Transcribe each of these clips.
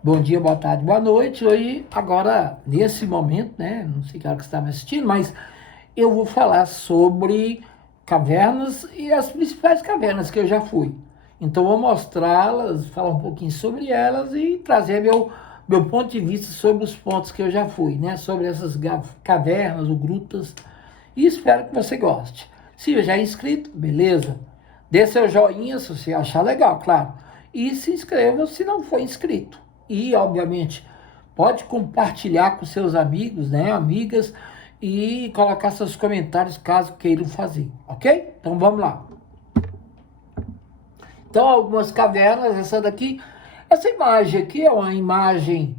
Bom dia, boa tarde, boa noite. Hoje, agora, nesse momento, né? Não sei que hora que você está me assistindo, mas eu vou falar sobre cavernas e as principais cavernas que eu já fui. Então, eu vou mostrá-las, falar um pouquinho sobre elas e trazer meu ponto de vista sobre os pontos que eu já fui, né? Sobre essas cavernas ou grutas. E espero que você goste. Se já é inscrito, beleza? Dê seu joinha se você achar legal, claro. E se inscreva se não for inscrito. E, obviamente, pode compartilhar com seus amigos, né, amigas, e colocar seus comentários caso queiram fazer, ok? Então vamos lá. Então, algumas cavernas, essa imagem aqui é uma imagem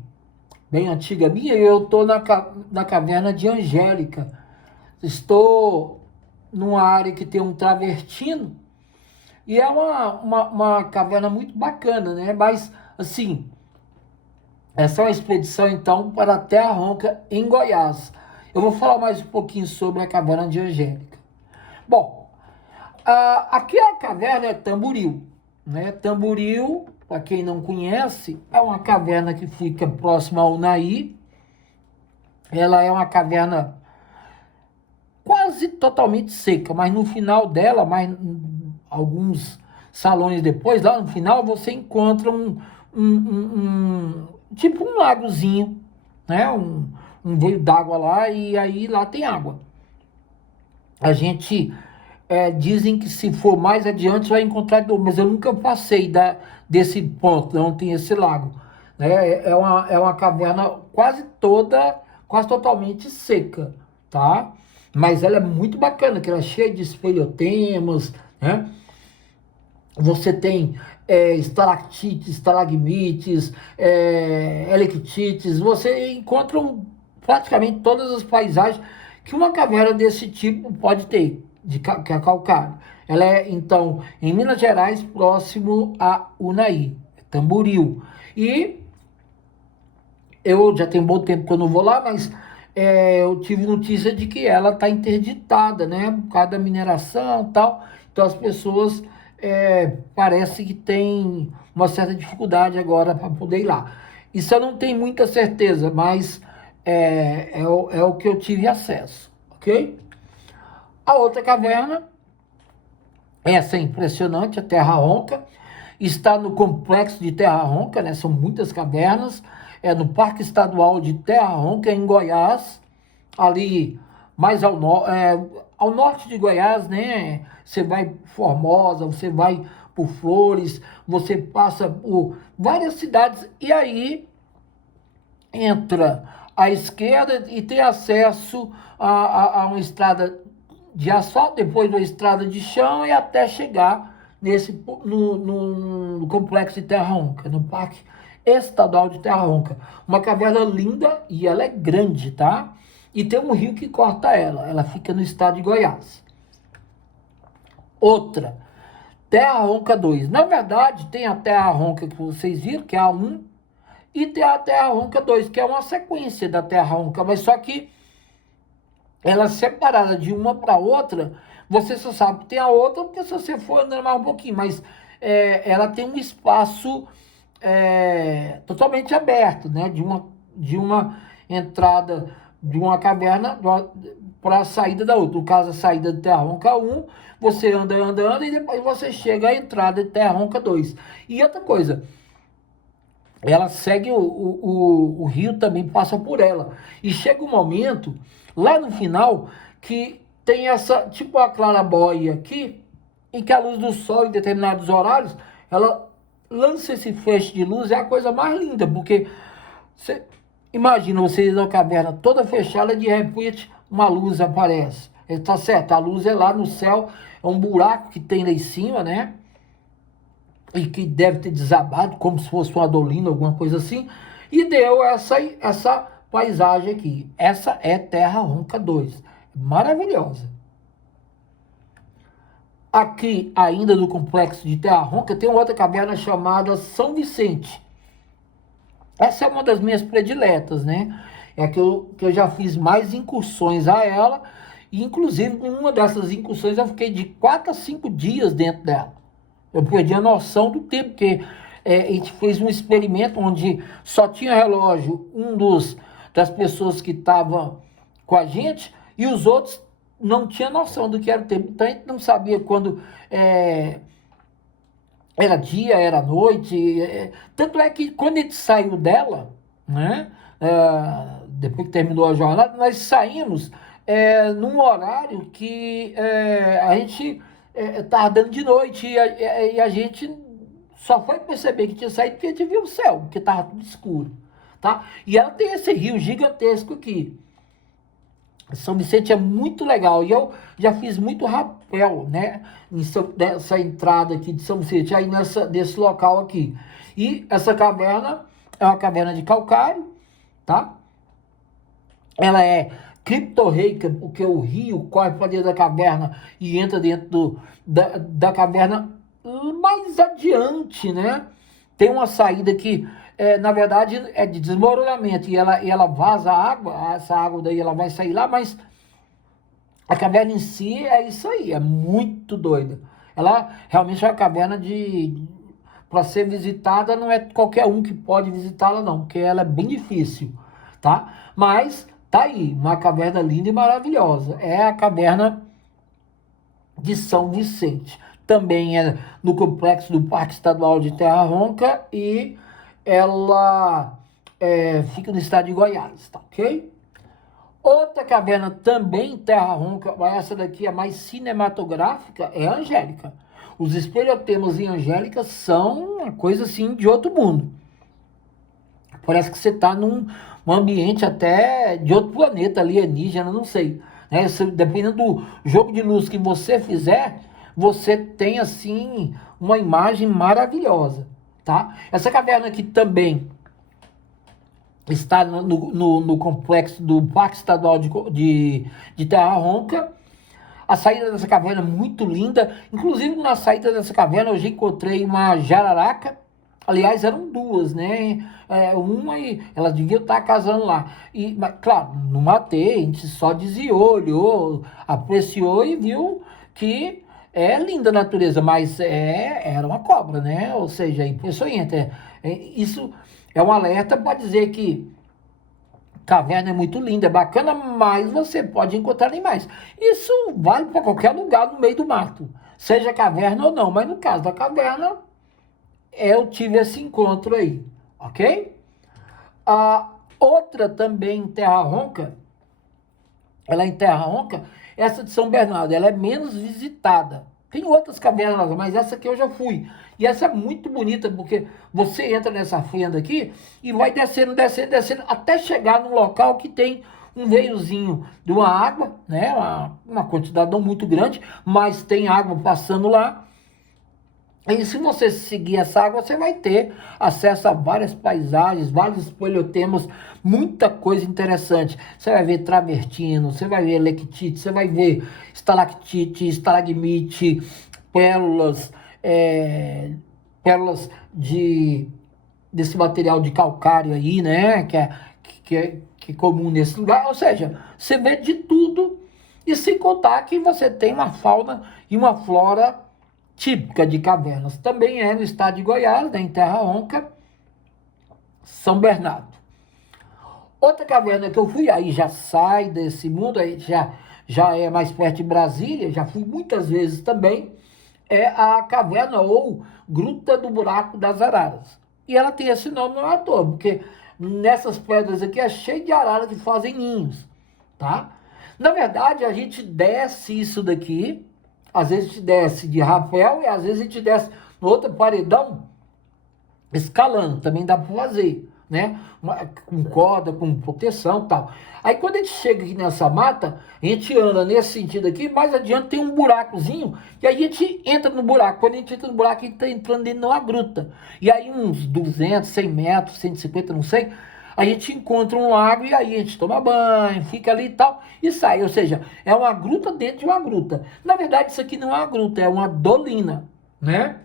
bem antiga minha, e eu estou na caverna de Angélica. Estou numa área que tem um travertino, e é uma caverna muito bacana, né? Mas, assim, essa é uma expedição, então, para a Terra Ronca, em Goiás. Eu vou falar mais um pouquinho sobre a caverna de Angélica. Bom, aqui a caverna é Tamboril, né? Tamboril, para quem não conhece, é uma caverna que fica próxima ao Unaí. Ela é uma caverna quase totalmente seca, mas no final dela, mais alguns salões depois, lá no final, você encontra tipo um lagozinho, né? Um veio d'água lá, e aí lá tem água. A gente dizem que se for mais adiante vai encontrar de novo, mas eu nunca passei desse ponto, não tem esse lago. Né? É uma caverna quase totalmente seca, tá? Mas ela é muito bacana, que ela é cheia de espelhotemas, né? Você tem estalactites, estalagmites, electites, você encontra praticamente todas as paisagens que uma caverna desse tipo pode ter, que é calcário. Ela é, então, em Minas Gerais, próximo a Unaí, Tamboril. E eu já tenho um bom tempo que eu não vou lá, mas eu tive notícia de que ela está interditada, né? Por causa da mineração e tal. Então as pessoas parece que tem uma certa dificuldade agora para poder ir lá. Isso eu não tenho muita certeza, mas é o que eu tive acesso, ok? A outra caverna, essa é impressionante, a Terra Ronca, está no complexo de Terra Ronca, né? São muitas cavernas, no Parque Estadual de Terra Ronca, em Goiás, ali mais ao norte de Goiás, né? Você vai por Formosa, você vai por Flores, você passa por várias cidades, e aí entra à esquerda e tem acesso a uma estrada de asfalto, depois uma estrada de chão, e até chegar no complexo de Terra Ronca, no Parque Estadual de Terra Ronca. Uma caverna linda, e ela é grande, tá? E tem um rio que corta ela fica no estado de Goiás. Outra, Terra Ronca 2. Na verdade, tem a Terra Ronca que vocês viram, que é a 1, e tem a Terra Ronca 2, que é uma sequência da Terra Ronca, mas só que ela separada de uma para outra, você só sabe que tem a outra porque se você for andando mais um pouquinho, mas ela tem um espaço totalmente aberto, né? De uma entrada de uma caverna para a saída da outra. No caso, a saída de Terra Ronca 1, você anda, e depois você chega à entrada de Terra Ronca 2. E outra coisa, ela segue o rio, também passa por ela. E chega um momento, lá no final, que tem essa, tipo a clarabóia aqui, em que a luz do sol, em determinados horários, ela lança esse feixe de luz. É a coisa mais linda, porque você imagina você ir na caverna toda fechada, de repente uma luz aparece. Está certo, a luz é lá no céu, é um buraco que tem lá em cima, né? E que deve ter desabado, como se fosse uma dolina, alguma coisa assim, e deu essa paisagem aqui. Essa é Terra Ronca 2, maravilhosa. Aqui, ainda no complexo de Terra Ronca, tem outra caverna chamada São Vicente. Essa é uma das minhas prediletas, né? É que eu já fiz mais incursões a ela, e inclusive uma dessas incursões eu fiquei de 4 a 5 dias dentro dela. Eu perdi a noção do tempo, porque a gente fez um experimento onde só tinha relógio das pessoas que estavam com a gente e os outros não tinham noção do que era o tempo. Então a gente não sabia quando era dia, era noite. Tanto é que quando a gente saiu dela, né, depois que terminou a jornada, nós saímos num horário que a gente estava dando de noite e a gente só foi perceber que tinha saído porque a gente viu o céu, porque estava tudo escuro. Tá? E ela tem esse rio gigantesco aqui. São Vicente é muito legal e eu já fiz muito rapel, né, nessa entrada aqui de São Vicente, aí desse local aqui. E essa caverna é uma caverna de calcário, tá? Ela é criptorreica porque o rio corre para dentro da caverna e entra dentro da caverna mais adiante, né? Tem uma saída que na verdade é de desmoronamento e ela vaza água, essa água daí ela vai sair lá, mas a caverna em si é isso aí, é muito doida. Ela realmente é uma caverna para ser visitada, não é qualquer um que pode visitá-la não, porque ela é bem difícil, tá? Mas tá aí, uma caverna linda e maravilhosa. É a caverna de São Vicente. Também é no complexo do Parque Estadual de Terra Ronca e ela fica no estado de Goiás, tá ok? Outra caverna também em Terra Ronca, essa daqui é mais cinematográfica, é a Angélica. Os espeleotemas em Angélica são uma coisa assim de outro mundo. Parece que você está num ambiente até de outro planeta alienígena, não sei. Né? Dependendo do jogo de luz que você fizer, você tem assim uma imagem maravilhosa, tá? Essa caverna aqui também está no complexo do Parque Estadual de Terra Ronca. A saída dessa caverna é muito linda. Inclusive, na saída dessa caverna, eu já encontrei uma jararaca. Aliás, eram duas, né? Uma e elas deviam estar casando lá. Mas, claro, não matei, a gente só desviou, olhou, apreciou e viu que é linda a natureza, mas era uma cobra, né? Ou seja, é impressionante. Isso é um alerta para dizer que caverna é muito linda, é bacana, mas você pode encontrar animais. Isso vale para qualquer lugar no meio do mato, seja caverna ou não, mas no caso da caverna, eu tive esse encontro aí, ok? A outra também em Terra Ronca, ela é em Terra Ronca, essa de São Bernardo, ela é menos visitada. Tem outras cavernas, mas essa aqui eu já fui. E essa é muito bonita, porque você entra nessa fenda aqui e vai descendo, descendo, descendo, até chegar num local que tem um veiozinho de uma água, né? Uma quantidade não muito grande, mas tem água passando lá. E se você seguir essa água, você vai ter acesso a várias paisagens, vários espeleotemas, muita coisa interessante. Você vai ver travertino, você vai ver lectite, você vai ver estalactite, estalagmite, pérolas, pérolas desse material de calcário aí, né? Que é comum nesse lugar. Ou seja, você vê de tudo e sem contar que você tem uma fauna e uma flora típica de cavernas. Também é no estado de Goiás, né, em Terra Ronca, São Bernardo. Outra caverna que eu fui, aí já sai desse mundo, aí já é mais perto de Brasília, já fui muitas vezes também, é a caverna ou Gruta do Buraco das Araras. E ela tem esse nome não é à toa, porque nessas pedras aqui é cheio de araras que fazem ninhos, tá? Na verdade, a gente desce isso daqui, às vezes a gente desce de rapel e às vezes a gente desce no outro paredão escalando, também dá para fazer, né? Com corda, com proteção e tal. Aí quando a gente chega aqui nessa mata, a gente anda nesse sentido aqui, mais adiante tem um buracozinho, e aí a gente entra no buraco. Quando a gente entra no buraco, a gente está entrando dentro de uma gruta. E aí uns 200, 100 metros, 150, não sei, a gente encontra um lago e aí a gente toma banho, fica ali e tal, e sai. Ou seja, é uma gruta dentro de uma gruta. Na verdade, isso aqui não é uma gruta, é uma dolina, né?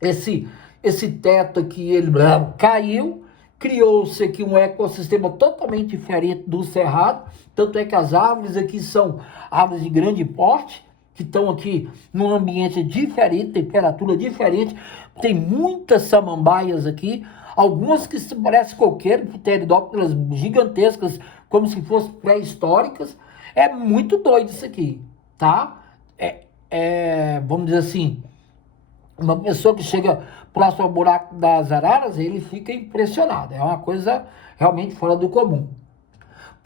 Esse teto aqui, ele caiu, criou-se aqui um ecossistema totalmente diferente do cerrado, tanto é que as árvores aqui são árvores de grande porte, que estão aqui num ambiente diferente, temperatura diferente. Tem muitas samambaias aqui, algumas que parecem coqueiro, pteridópteras gigantescas, como se fossem pré-históricas. É muito doido isso aqui, tá? Vamos dizer assim, uma pessoa que chega próximo ao buraco das araras, ele fica impressionado. É uma coisa realmente fora do comum.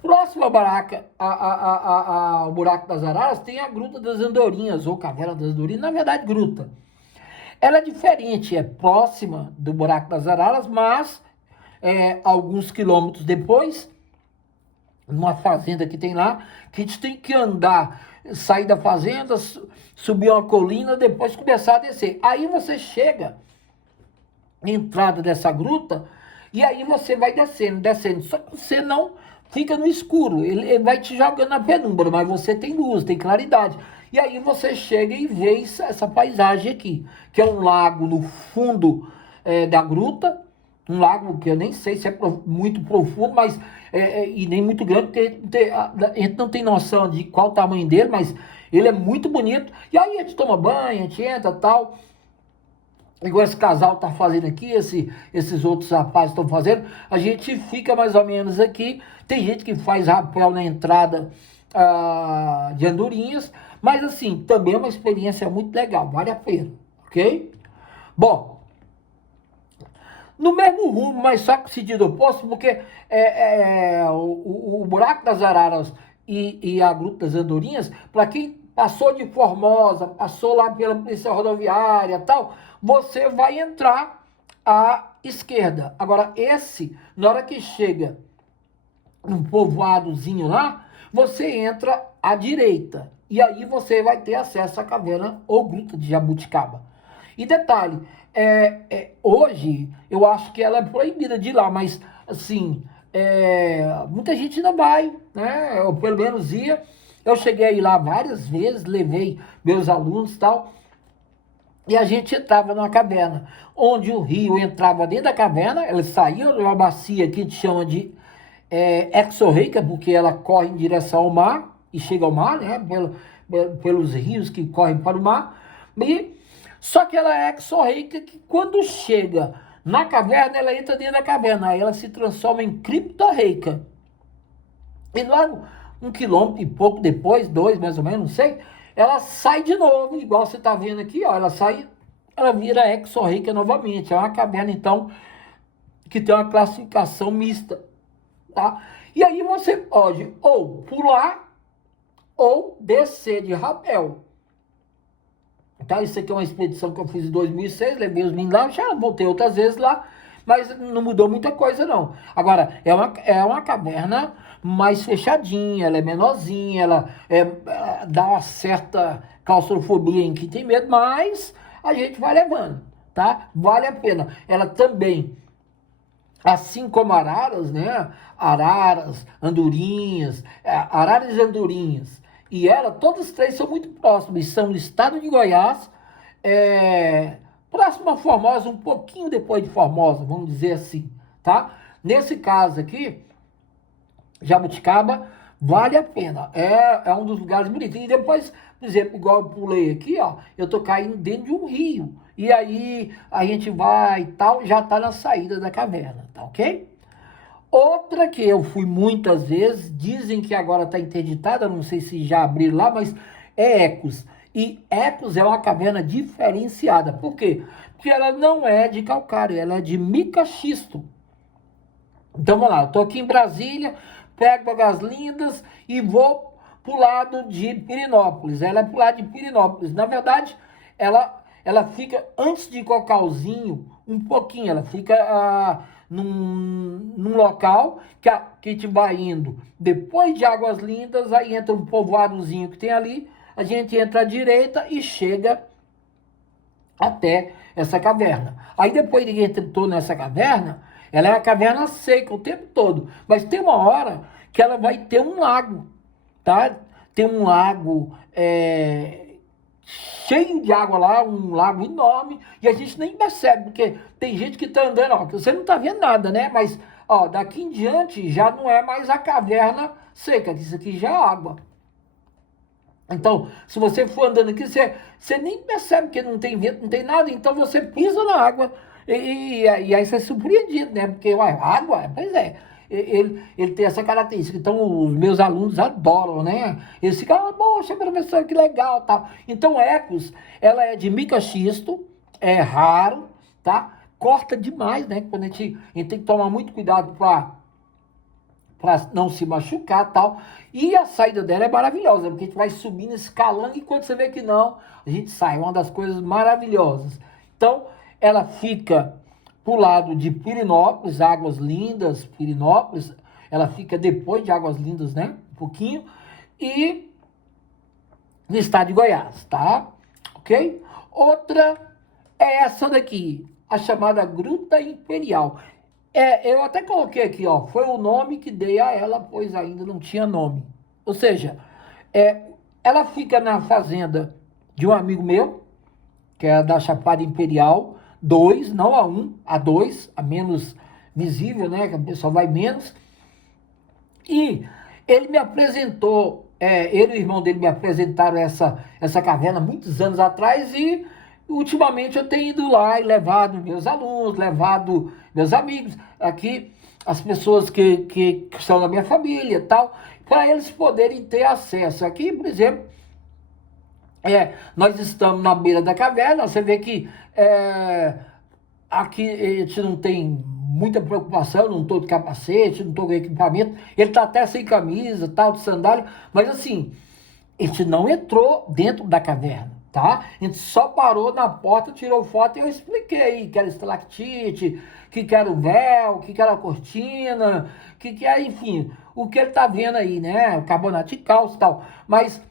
Próximo ao buraco das araras, tem a Gruta das Andorinhas, ou Caverna das Andorinhas, na verdade, gruta. Ela é diferente, é próxima do buraco das araras, mas alguns quilômetros depois, numa fazenda que tem lá, que a gente tem que andar, sair da fazenda, subir uma colina, depois começar a descer. Aí você chega na entrada dessa gruta, e aí você vai descendo, descendo. Só que você não fica no escuro, ele vai te jogando na penumbra, mas você tem luz, tem claridade. E aí você chega e vê essa paisagem aqui, que é um lago no fundo da gruta, um lago que eu nem sei se é muito profundo, mas e nem muito grande, porque a gente não tem noção de qual o tamanho dele, mas ele é muito bonito. E aí a gente toma banho, a gente entra e tal, igual esse casal tá fazendo aqui, esses outros rapazes estão fazendo, a gente fica mais ou menos aqui. Tem gente que faz rapel na entrada de Andorinhas, mas assim, também é uma experiência muito legal, vale a pena, ok? Bom, no mesmo rumo, mas só com sentido oposto, porque o Buraco das Araras e a Gruta das Andorinhas, para quem passou de Formosa, passou lá pela polícia rodoviária e tal, você vai entrar à esquerda. Agora, na hora que chega num povoadozinho lá, você entra à direita. E aí você vai ter acesso à caverna ou gruta de Jabuticaba. E detalhe, hoje eu acho que ela é proibida de ir lá, mas assim, muita gente ainda vai, né? Eu pelo menos ia. Eu cheguei a ir lá várias vezes, levei meus alunos e tal, e a gente entrava numa caverna, onde o rio entrava dentro da caverna, ela saía de uma bacia que a gente chama de exorreica, porque ela corre em direção ao mar, e chega ao mar, né, pelos rios que correm para o mar, só que ela é exorreica, que quando chega na caverna, ela entra dentro da caverna, aí ela se transforma em criptorreica. E logo, 1 quilômetro e pouco depois, 2 mais ou menos, não sei, ela sai de novo, igual você está vendo aqui, ó, ela vira exorreica novamente. É uma caverna, então, que tem uma classificação mista, tá? E aí você pode ou pular ou descer de rapel. Tá? Isso aqui é uma expedição que eu fiz em 2006, levei os meninos lá, já voltei outras vezes lá, mas não mudou muita coisa não. Agora, é uma caverna mais fechadinha, ela é menorzinha, ela dá uma certa claustrofobia em quem tem medo, mas a gente vai levando, tá? Vale a pena. Ela também, assim como araras, né? Araras, andorinhas, araras e andorinhas. E ela, todos os três são muito próximos, são no estado de Goiás, próximo a Formosa, um pouquinho depois de Formosa, vamos dizer assim, tá? Nesse caso aqui, Jabuticaba, vale a pena, é um dos lugares bonitos. E depois, por exemplo, igual eu pulei aqui, ó, eu tô caindo dentro de um rio, e aí a gente vai e tal, já tá na saída da caverna, tá ok? Outra que eu fui muitas vezes, dizem que agora está interditada, não sei se já abriram lá, mas é Ecos. E Ecos é uma caverna diferenciada. Por quê? Porque ela não é de calcário, ela é de mica-xisto. Então vamos lá, eu estou aqui em Brasília, pego Águas Lindas e vou para o lado de Pirenópolis. Ela é para o lado de Pirenópolis. Na verdade, ela fica antes de Cocalzinho, um pouquinho, ela fica num local que a gente vai indo depois de Águas Lindas, aí entra um povoadozinho que tem ali, a gente entra à direita e chega até essa caverna. Aí depois que a gente entrou nessa caverna, ela é uma caverna seca o tempo todo, mas tem uma hora que ela vai ter um lago, tá? Tem um lago cheio de água lá, um lago enorme, e a gente nem percebe, porque tem gente que tá andando, ó, que você não tá vendo nada, né? Mas, ó, daqui em diante já não é mais a caverna seca, isso aqui já é água. Então, se você for andando aqui, você nem percebe que não tem vento, não tem nada, então você pisa na água e aí você é surpreendido, né? Porque, ué, água, pois é, ele tem essa característica. Então, os meus alunos adoram, né? Eles ficam, poxa, professor, que legal, tal. Então, Ecos, ela é de mica-xisto, é raro, tá? Corta demais, né? Quando a gente tem que tomar muito cuidado para não se machucar e tal. E a saída dela é maravilhosa, porque a gente vai subindo, escalando, e quando você vê que não, a gente sai. É uma das coisas maravilhosas. Então, ela fica pro lado de Pirenópolis, Águas Lindas, Pirenópolis. Ela fica depois de Águas Lindas, né? Um pouquinho. E no estado de Goiás, tá? Ok? Outra é essa daqui, a chamada Gruta Imperial. Eu até coloquei aqui, ó, foi o nome que dei a ela, pois ainda não tinha nome. Ou seja, é, ela fica na fazenda de um amigo meu, que é da Chapada Imperial 2, não a 1, a 2, a menos visível, né, que a pessoa vai menos. E ele me apresentou, ele e o irmão dele me apresentaram essa caverna muitos anos atrás e ultimamente eu tenho ido lá e levado meus alunos, levado meus amigos aqui, as pessoas que são da minha família e tal, para eles poderem ter acesso. Aqui, por exemplo, nós estamos na beira da caverna, você vê que aqui a gente não tem muita preocupação, não estou de capacete, não estou com equipamento, ele está até sem camisa, tal, de sandália, mas assim, a gente não entrou dentro da caverna, tá? A gente só parou na porta, tirou foto e eu expliquei que era estalactite, que era o véu, que era a cortina, que era, enfim, o que ele tá vendo aí, né? O carbonato de cálcio e tal, mas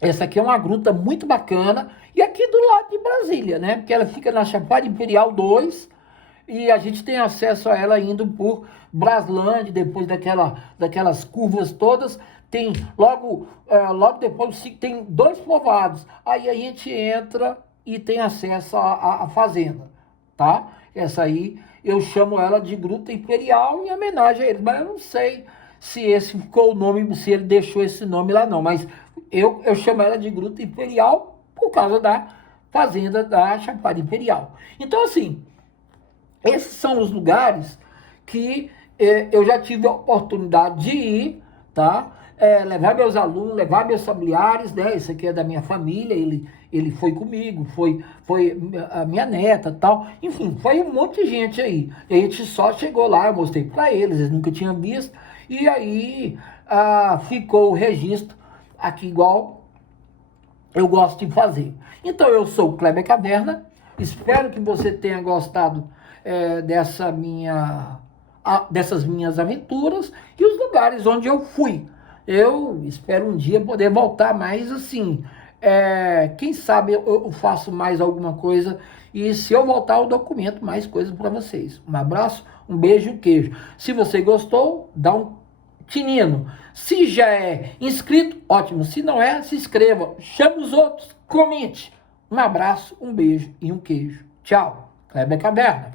essa aqui é uma gruta muito bacana. E aqui do lado de Brasília, né? Porque ela fica na Chapada Imperial 2 e a gente tem acesso a ela indo por Braslândia, depois daquelas curvas todas. Tem logo depois tem 2 povoados. Aí a gente entra e tem acesso à fazenda, tá? Essa aí eu chamo ela de Gruta Imperial em homenagem a eles, mas eu não sei se esse ficou o nome, se ele deixou esse nome lá não, mas eu chamo ela de Gruta Imperial por causa da fazenda da Chapada Imperial. Então, assim, esses são os lugares que eu já tive a oportunidade de ir, tá? Levar meus alunos, levar meus familiares, né? Esse aqui é da minha família, ele foi comigo, foi a minha neta tal. Enfim, foi um monte de gente aí. E a gente só chegou lá, eu mostrei para eles nunca tinham visto. E aí ficou o registro aqui igual eu gosto de fazer. Então eu sou o Kleber Caverna, espero que você tenha gostado dessas minhas aventuras e os lugares onde eu fui. Eu espero um dia poder voltar mais assim. Quem sabe eu faço mais alguma coisa e se eu voltar eu documento mais coisas para vocês. Um abraço, um beijo e um queijo. Se você gostou, dá um tinino. Se já é inscrito, ótimo. Se não é, se inscreva. Chame os outros, comente. Um abraço, um beijo e um queijo. Tchau. Kleber Caverna.